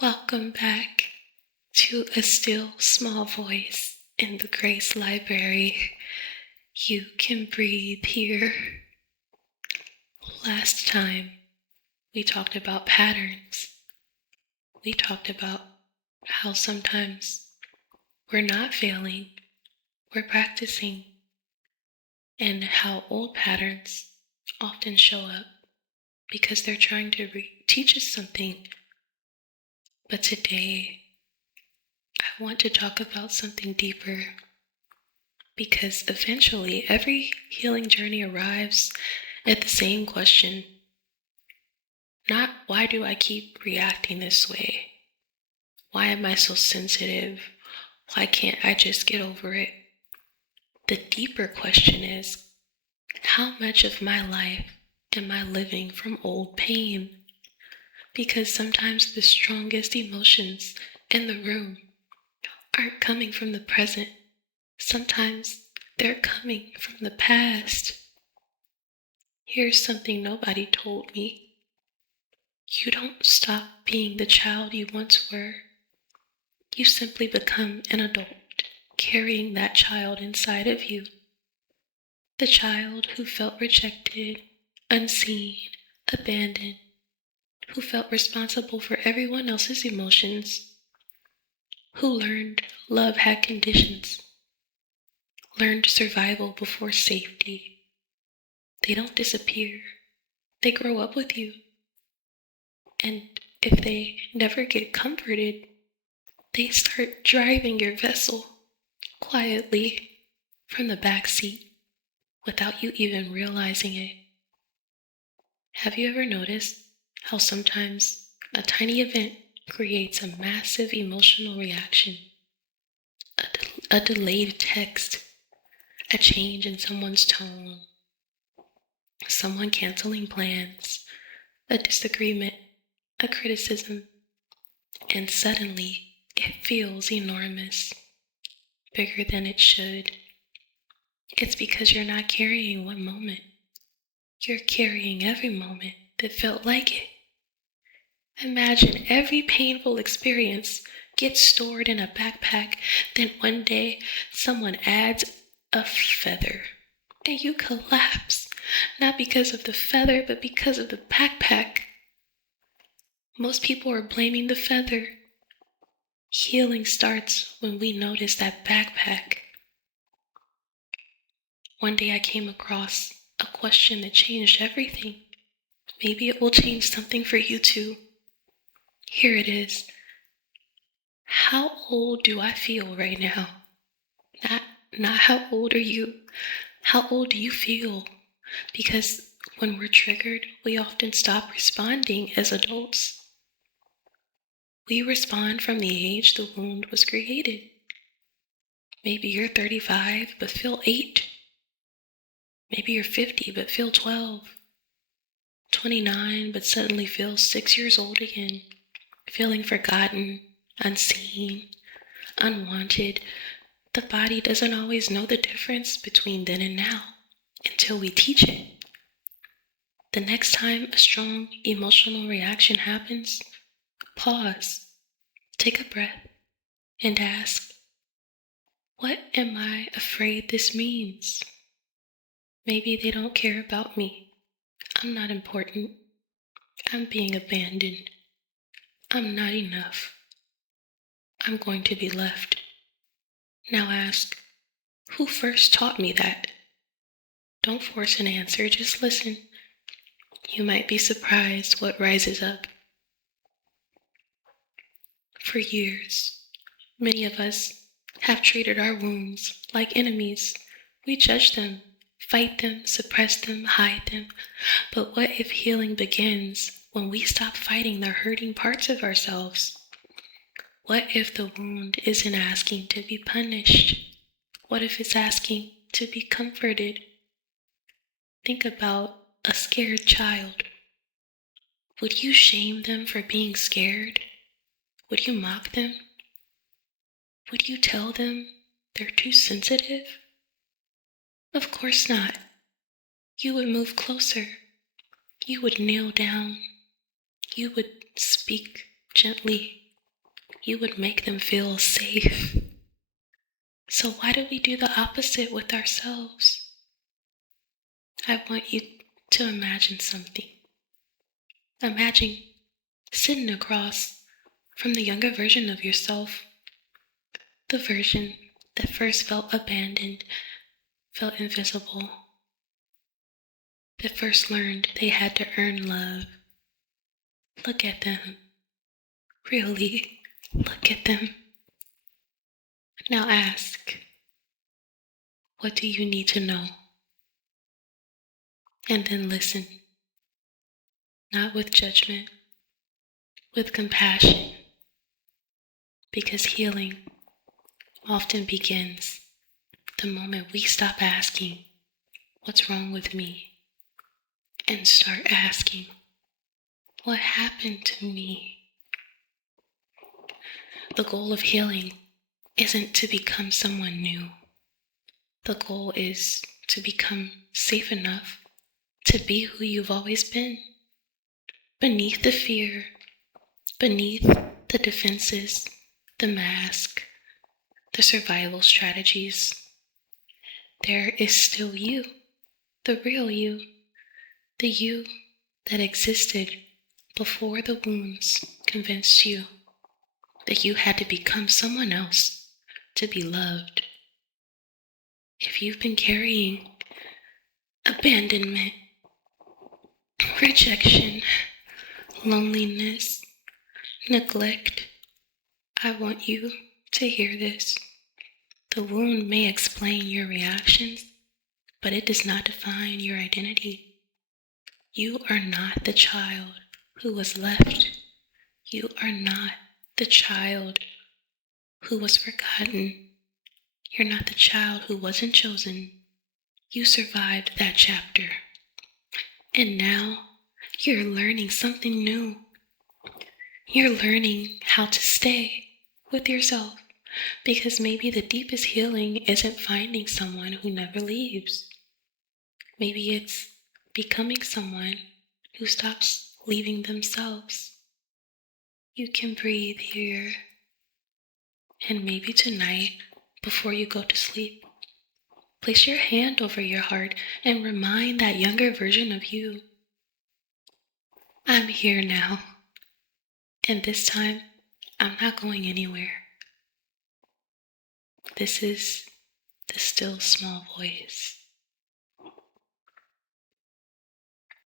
Welcome back to a still small voice in the Grace Library. You can breathe here. Last time, we talked about patterns. We talked about how sometimes we're not failing, we're practicing, and how old patterns often show up because they're trying to teach us something. But today, I want to talk about something deeper, because eventually every healing journey arrives at the same question. Not, why do I keep reacting this way? Why am I so sensitive? Why can't I just get over it? The deeper question is, how much of my life am I living from old pain? Because sometimes the strongest emotions in the room aren't coming from the present. Sometimes they're coming from the past. Here's something nobody told me. You don't stop being the child you once were. You simply become an adult, carrying that child inside of you. The child who felt rejected, unseen, abandoned, who felt responsible for everyone else's emotions, who learned love had conditions, learned survival before safety. They don't disappear. They grow up with you. And if they never get comforted, they start driving your vessel quietly from the back seat without you even realizing it. Have you ever noticed how sometimes a tiny event creates a massive emotional reaction? A delayed text, a change in someone's tone, someone canceling plans, a disagreement, a criticism, and suddenly it feels enormous, bigger than it should. It's because you're not carrying one moment. You're carrying every moment that felt like it. Imagine every painful experience gets stored in a backpack, then one day someone adds a feather, and you collapse, not because of the feather, but because of the backpack. Most people are blaming the feather. Healing starts when we notice that backpack. One day I came across a question that changed everything. Maybe it will change something for you too. Here it is. How old do I feel right now? Not how old are you? How old do you feel? Because when we're triggered, we often stop responding as adults. We respond from the age the wound was created. Maybe you're 35 but feel 8. Maybe you're 50 but feel 12. 29 but suddenly feel 6 years old again, feeling forgotten, unseen, unwanted. The body doesn't always know the difference between then and now until we teach it. The next time a strong emotional reaction happens, pause, take a breath, and ask, what am I afraid this means? Maybe they don't care about me. I'm not important. I'm being abandoned. I'm not enough. I'm going to be left. Now ask, who first taught me that? Don't force an answer, just listen. You might be surprised what rises up. For years, many of us have treated our wounds like enemies. We judge them, fight them, suppress them, hide them. But what if healing begins when we stop fighting the hurting parts of ourselves? What if the wound isn't asking to be punished? What if it's asking to be comforted? Think about a scared child. Would you shame them for being scared? Would you mock them? Would you tell them they're too sensitive? Of course not. You would move closer. You would kneel down. You would speak gently. You would make them feel safe. So why do we do the opposite with ourselves? I want you to imagine something. Imagine sitting across from the younger version of yourself, the version that first felt abandoned, felt invisible, that first learned they had to earn love. Look at them. Really, look at them. Now ask, what do you need to know? And then listen, not with judgment, with compassion, because healing often begins the moment we stop asking, what's wrong with me? And start asking, what happened to me? The goal of healing isn't to become someone new. The goal is to become safe enough to be who you've always been. Beneath the fear, beneath the defenses, the mask, the survival strategies, there is still you, the real you, the you that existed before the wounds convinced you that you had to become someone else to be loved. If you've been carrying abandonment, rejection, loneliness, neglect, I want you to hear this. The wound may explain your reactions, but it does not define your identity. You are not the child who was left. You are not the child who was forgotten. You're not the child who wasn't chosen. You survived that chapter. And now you're learning something new. You're learning how to stay with yourself, because maybe the deepest healing isn't finding someone who never leaves. Maybe it's becoming someone who stops leaving themselves. You can breathe here, and maybe tonight, before you go to sleep, place your hand over your heart and remind that younger version of you, I'm here now, and this time, I'm not going anywhere. This is the still small voice.